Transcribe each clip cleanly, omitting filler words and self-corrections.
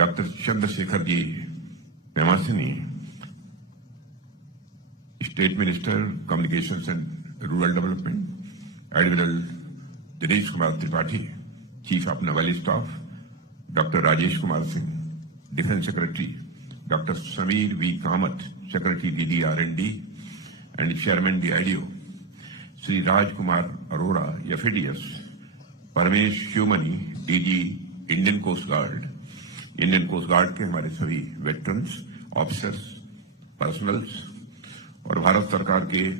Doctor Chandrashekhar ji Pemmasani, state minister communications and rural development, admiral Dinesh Kumar Tripathi, chief of naval staff, doctor Rajesh Kumar Singh, defence secretary, doctor Sameer V Kamat, secretary DDR&D and chairman DIDO, Shri Rajkumar Arora, FADS, Paramesh Sivamani, DG Indian coast guard के हमारे सभी veterans, officers, personnels और भारत सरकार के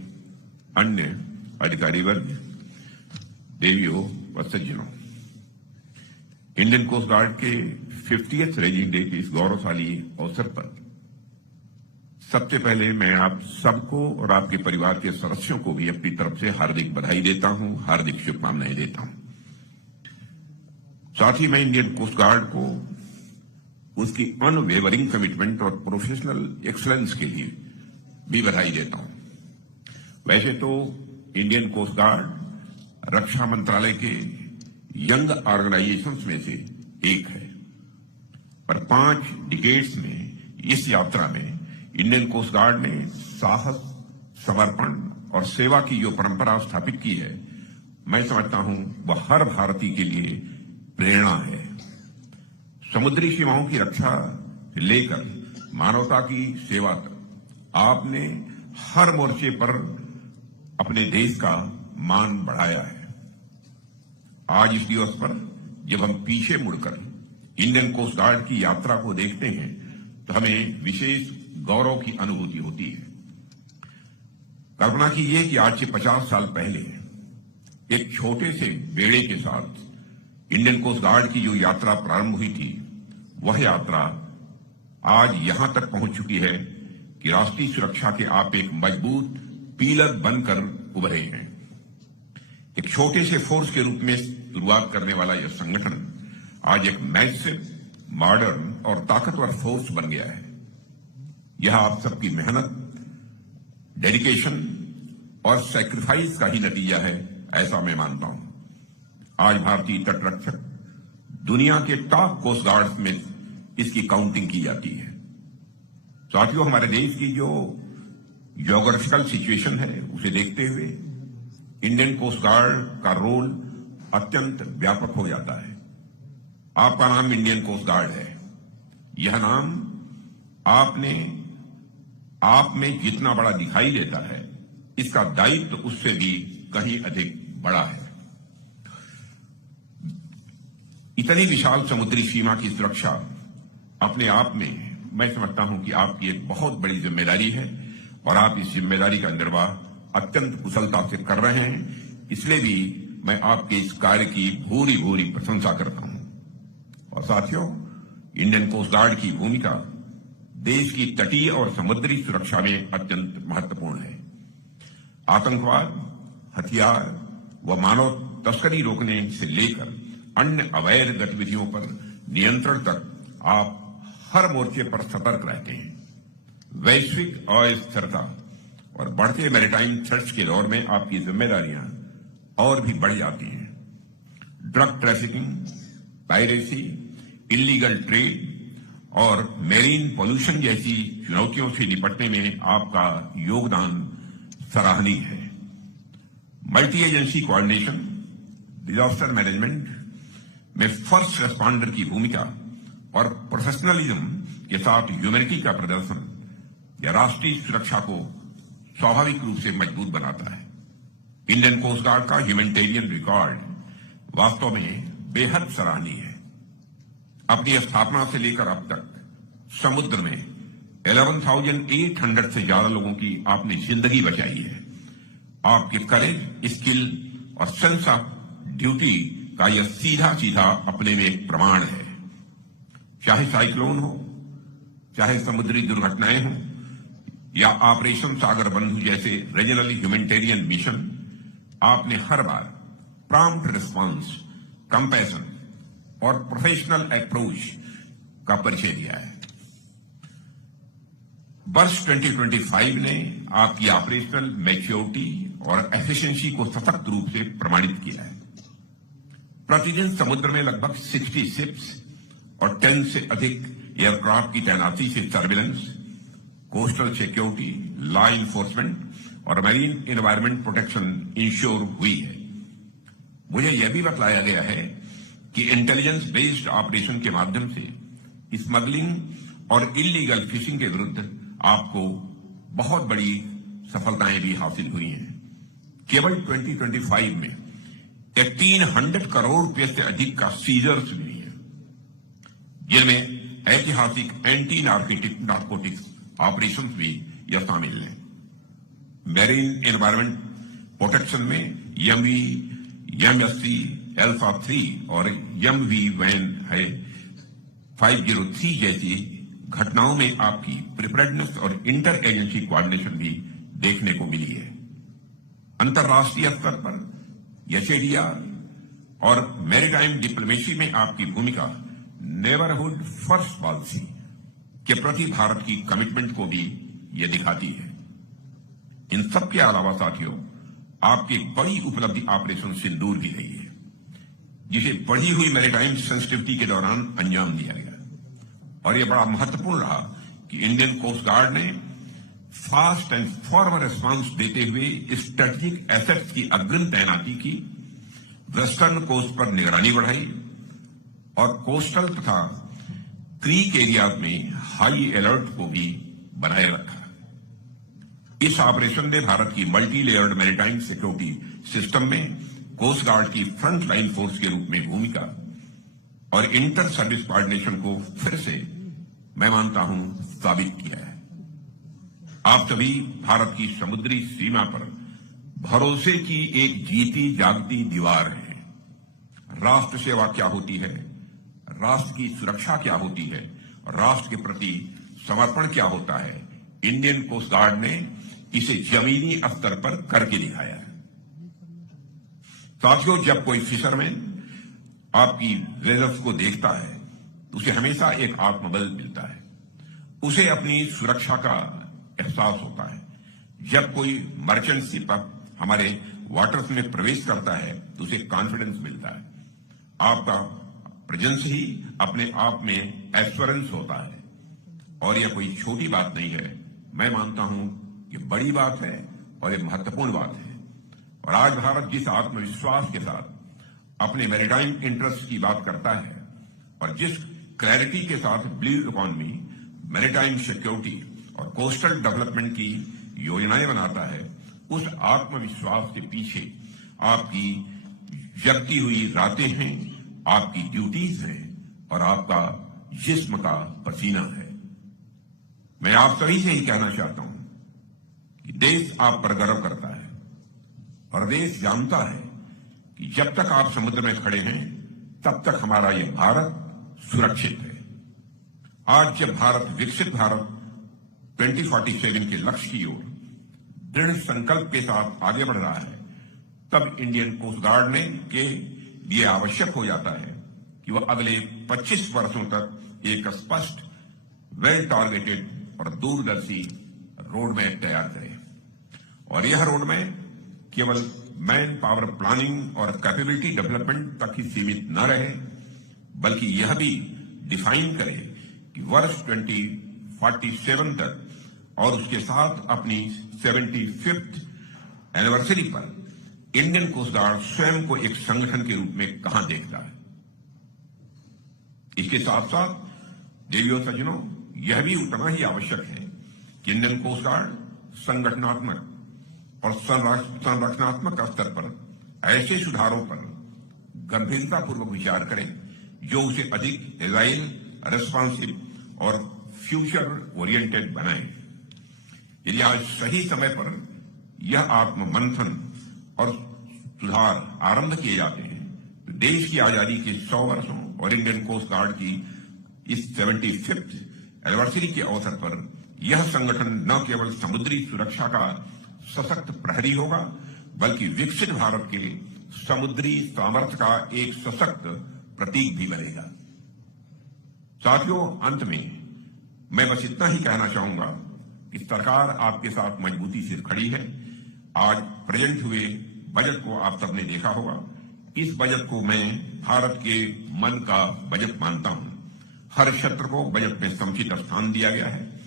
अन्य अधिकारी वर्ग, देवियों व सज्जनों, इंडियन कोस्ट गार्ड के 50th रेजिंग डे के इस गौरवशाली अवसर पर सबसे पहले मैं आप सबको और आपके परिवार के सदस्यों को भी अपनी तरफ से हार्दिक बधाई देता हूं, हार्दिक शुभकामनाएं देता हूं। साथ ही मैं इंडियन कोस्ट गार्ड को उसकी अनवेवरिंग कमिटमेंट और प्रोफेशनल एक्सलेंस के लिए भी बधाई देता हूं। वैसे तो इंडियन कोस्ट गार्ड रक्षा मंत्रालय के यंग ऑर्गेनाइजेशंस में से एक है, पर 5 डिकेड्स में इस यात्रा में इंडियन कोस्ट गार्ड ने साहस, समर्पण और सेवा की जो परंपरा स्थापित की है, मैं समझता हूं वह हर भारतीय के लिए प्रेरणा है। समुद्री सीमाओं की रक्षा से लेकर मानवता की सेवा तक आपने हर मोर्चे पर अपने देश का मान बढ़ाया है। आज इस दिवस पर जब हम पीछे मुड़कर इंडियन कोस्ट गार्ड की यात्रा को देखते हैं तो हमें विशेष गौरव की अनुभूति होती है। कल्पना कीजिए कि आज से 50 साल पहले एक छोटे से बेड़े के साथ इंडियन कोस्ट गार्ड की जो यात्रा प्रारंभ हुई थी, वह यात्रा आज यहां तक पहुंच चुकी है कि राष्ट्रीय सुरक्षा के आप एक मजबूत पिलर बनकर उभरे हैं। एक छोटे से फोर्स के रूप में शुरुआत करने वाला यह संगठन आज एक मैसिव, मॉडर्न और ताकतवर फोर्स बन गया है। यह आप सबकी मेहनत, डेडिकेशन और सैक्रिफाइस का ही नतीजा है, ऐसा मैं मानता हूं। आज भारतीय तटरक्षक दुनिया के टॉप कोस्ट गार्ड्स में इसकी काउंटिंग की जाती है। साथियों, हमारे देश की जो ज्योग्राफिकल सिचुएशन है उसे देखते हुए इंडियन कोस्ट गार्ड का रोल अत्यंत व्यापक हो जाता है। आपका नाम इंडियन कोस्ट गार्ड है। यह नाम आप में जितना बड़ा दिखाई देता है, इसका दायित्व उससे भी कहीं अधिक बड़ा है। इतनी विशाल समुद्री सीमा की सुरक्षा अपने आप में मैं समझता हूं कि आपकी एक बहुत बड़ी जिम्मेदारी है और आप इस जिम्मेदारी का निर्वाह अत्यंत कुशलता से कर रहे हैं। इसलिए भी मैं आपके इस कार्य की भूरी भूरी प्रशंसा करता हूं। और साथियों, इंडियन कोस्ट गार्ड की भूमिका देश की तटीय और समुद्री सुरक्षा में अत्यंत महत्वपूर्ण है। आतंकवाद, हथियार व मानव तस्करी रोकने से लेकर अन्य अवैध गतिविधियों पर नियंत्रण तक आप हर मोर्चे पर सतर्क रहते हैं। वैश्विक अस्थिरता और बढ़ते मैरीटाइम थ्रेट्स के दौर में आपकी जिम्मेदारियां और भी बढ़ जाती हैं। Drug trafficking, piracy, illegal trade और मेरीन पोल्यूशन जैसी चुनौतियों से निपटने में आपका योगदान सराहनीय है। Multi agency coordination, disaster management में फर्स्ट रेस्पॉन्डर की भूमिका और प्रोफेशनलिज्म के साथ ह्यूमैनिटी का प्रदर्शन या राष्ट्रीय सुरक्षा को स्वाभाविक रूप से मजबूत बनाता है। इंडियन कोस्ट गार्ड का ह्यूमैनिटेरियन रिकॉर्ड वास्तव में बेहद सराहनीय है। अपनी स्थापना से लेकर अब तक समुद्र में 11,800 से ज्यादा लोगों की आपने जिंदगी बचाई है। आपके करेज, स्किल और सेंस ऑफ ड्यूटी का यह सीधा सीधा अपने में एक प्रमाण है। चाहे साइक्लोन हो, चाहे समुद्री दुर्घटनाएं हो या ऑपरेशन सागर बंधु जैसे रीजनल ह्यूमैनिटेरियन मिशन, आपने हर बार प्रॉम्प्ट रिस्पांस, कंपैशन और प्रोफेशनल अप्रोच का परिचय दिया है। वर्ष 2025 ने आपकी ऑपरेशनल मैच्योरिटी और एफिशिएंसी को सशक्त रूप से प्रमाणित किया है। प्रतिदिन समुद्र में लगभग 60 शिप्स और 10 से अधिक एयरक्राफ्ट की तैनाती से surveillance, coastal security, law enforcement और मैरीन एनवायरमेंट प्रोटेक्शन इंश्योर हुई है। मुझे यह भी बतलाया गया है कि इंटेलिजेंस बेस्ड ऑपरेशन के माध्यम से स्मगलिंग और इलीगल फिशिंग के विरुद्ध आपको बहुत बड़ी सफलताएं भी हासिल हुई हैं। केवल 2025 में 300 करोड़ रुपए से अधिक का सीजर्स हुई है, जिनमें ऐतिहासिक एंटी नार्कोटिक्स ऑपरेशन भी यह शामिल है। मैरीन एनवायरमेंट प्रोटेक्शन में एमवी, एमएससी, अल्फा 3 और एमवी वैन है 503 जैसी घटनाओं में आपकी प्रिपेयर्डनेस और इंटर एजेंसी कोऑर्डिनेशन भी देखने को मिली है। अंतर्राष्ट्रीय स्तर पर एचएडीआर और मैरीटाइम डिप्लोमेसी में आपकी भूमिका नेबरहुड फर्स्ट पॉलिसी के प्रति भारत की कमिटमेंट को भी ये दिखाती है। इन सब के अलावा साथियों, आपकी बड़ी उपलब्धि ऑपरेशन सिंदूर भी रही है, जिसे बढ़ी हुई मैरीटाइम सेंसिटिविटी के दौरान अंजाम दिया गया। और यह बड़ा महत्वपूर्ण रहा कि इंडियन कोस्ट गार्ड ने फास्ट एंड फॉरवर्ड रिस्पांस देते हुए स्ट्रेटेजिक एसेट्स की अग्रिम तैनाती की, वेस्टर्न कोस्ट पर निगरानी बढ़ाई और कोस्टल तथा क्रीक एरियाज में हाई अलर्ट को भी बनाए रखा। इस ऑपरेशन ने भारत की multi layered maritime security system में कोस्ट गार्ड की फ्रंट लाइन फोर्स के रूप में भूमिका और इंटर सर्विस कोऑर्डिनेशन को फिर से मैं मानता हूं साबित किया है। आप सभी भारत की समुद्री सीमा पर भरोसे की एक जीती जागती दीवार है। राष्ट्र सेवा क्या होती है, राष्ट्र की सुरक्षा क्या होती है और राष्ट्र के प्रति समर्पण क्या होता है, इंडियन कोस्ट गार्ड ने इसे जमीनी स्तर पर करके दिखाया है। साथियों, जब कोई फिशरमैन आपकी वेजल्स को देखता है तो उसे हमेशा एक आत्मबल मिलता है, उसे अपनी सुरक्षा का एहसास होता है। जब कोई मर्चेंट शिप हमारे वाटर्स में प्रवेश करता है तो उसे कॉन्फिडेंस मिलता है। आपका प्रेजेंस ही अपने आप में एश्योरेंस होता है और यह कोई छोटी बात नहीं है। मैं मानता हूं कि बड़ी बात है और यह महत्वपूर्ण बात है। और आज भारत जिस आत्मविश्वास के साथ अपने मैरीटाइम इंटरेस्ट की बात करता है और जिस क्लैरिटी के साथ ब्लू इकोनॉमी, मैरीटाइम सिक्योरिटी और कोस्टल डेवलपमेंट की योजनाएं बनाता है, उस आत्मविश्वास के पीछे आपकी जगती हुई रातें हैं, आपकी ड्यूटीज हैं और आपका जिस्म का पसीना है। मैं आप सभी से ही कहना चाहता हूं कि देश आप पर गर्व करता है और देश जानता है कि जब तक आप समुद्र में खड़े हैं तब तक हमारा ये भारत सुरक्षित है। आज जब भारत विकसित भारत 2047 के लक्ष्य की ओर दृढ़ संकल्प के साथ आगे बढ़ रहा है, तब इंडियन कोस्ट गार्ड के लिए आवश्यक हो जाता है कि वह अगले 25 वर्षों तक एक स्पष्ट, वेल टारगेटेड और दूरदर्शी रोड मैप तैयार करे। और यह रोड मैप केवल मैन पावर प्लानिंग और कैपेबिलिटी डेवलपमेंट तक ही सीमित न रहे, बल्कि यह भी डिफाइन करे कि वर्ष 2047 तक और उसके साथ अपनी 75th एनिवर्सरी पर इंडियन कोस्ट गार्ड स्वयं को एक संगठन के रूप में कहां देखता है। इसके साथ साथ देवियों सज्जनों, यह भी उतना ही आवश्यक है कि इंडियन कोस्ट गार्ड संगठनात्मक और संरचनात्मक स्तर पर ऐसे सुधारों पर गंभीरतापूर्वक विचार करें जो उसे अधिक एजाइल, रेस्पॉन्सिव और फ्यूचर ओरिएंटेड बनाए। यदि आज सही समय पर यह आत्म मंथन और सुधार आरंभ किए जाते हैं तो देश की आजादी के 100 वर्षों और इंडियन कोस्ट गार्ड की इस 75th एनिवर्सरी के अवसर पर यह संगठन न केवल समुद्री सुरक्षा का सशक्त प्रहरी होगा, बल्कि विकसित भारत के समुद्री सामर्थ्य का एक सशक्त प्रतीक भी बनेगा। साथियों, अंत में मैं बस इतना ही कहना चाहूंगा कि सरकार आपके साथ मजबूती से खड़ी है। आज प्रेजेंट हुए बजट को आप सबने देखा होगा। इस बजट को मैं भारत के मन का बजट मानता हूं हर क्षेत्र को बजट में समुचित स्थान दिया गया है।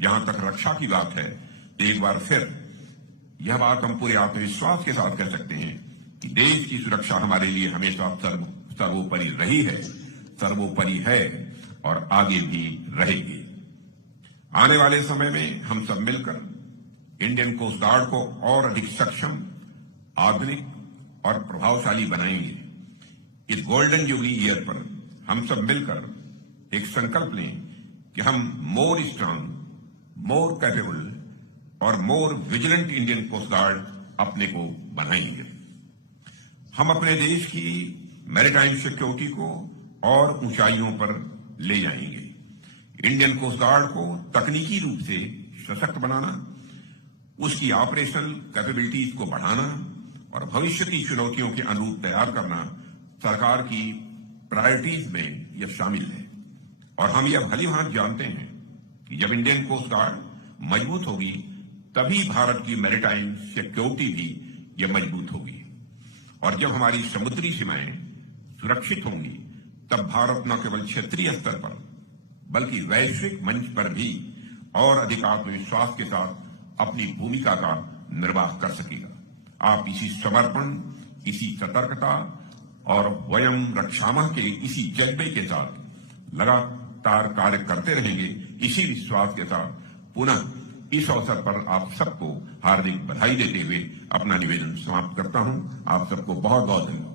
जहां तक रक्षा की बात है, एक बार फिर यह बात हम पूरे आत्मविश्वास के साथ कह सकते हैं कि देश की सुरक्षा हमारे लिए हमेशा सर्वोपरि रही है, सर्वोपरि है और आगे भी रहेगी। आने वाले समय में हम सब मिलकर इंडियन कोस्ट गार्ड को और अधिक सक्षम, आधुनिक और प्रभावशाली बनाएंगे। इस गोल्डन जुबली ईयर पर हम सब मिलकर एक संकल्प लें कि हम मोर स्ट्रांग, मोर कैपेबल और more vigilant Indian coast guard अपने को बनाएंगे। हम अपने देश की मैरीटाइम सिक्योरिटी को और ऊंचाइयों पर ले जाएंगे। इंडियन कोस्ट गार्ड को तकनीकी रूप से सशक्त बनाना, उसकी ऑपरेशनल कैपेबिलिटीज को बढ़ाना और भविष्य की चुनौतियों के अनुरूप तैयार करना सरकार की प्रायोरिटीज में यह शामिल है। और हम यह भलीभांति जानते हैं कि जब इंडियन कोस्ट गार्ड मजबूत होगी, तभी भारत की मैरीटाइम सिक्योरिटी भी यह मजबूत होगी। और जब हमारी समुद्री सीमाएं सुरक्षित होंगी, तब भारत न केवल क्षेत्रीय स्तर पर बल्कि वैश्विक मंच पर भी और अधिक आत्मविश्वास के साथ अपनी भूमिका का निर्वाह कर सकेगा। आप इसी समर्पण, इसी सतर्कता और वयम रक्षामः के इसी जज्बे के साथ लगातार कार्य करते रहेंगे। इसी विश्वास के साथ पुनः इस अवसर पर आप सबको हार्दिक बधाई देते हुए अपना निवेदन समाप्त करता हूं। आप सबको बहुत बहुत धन्यवाद।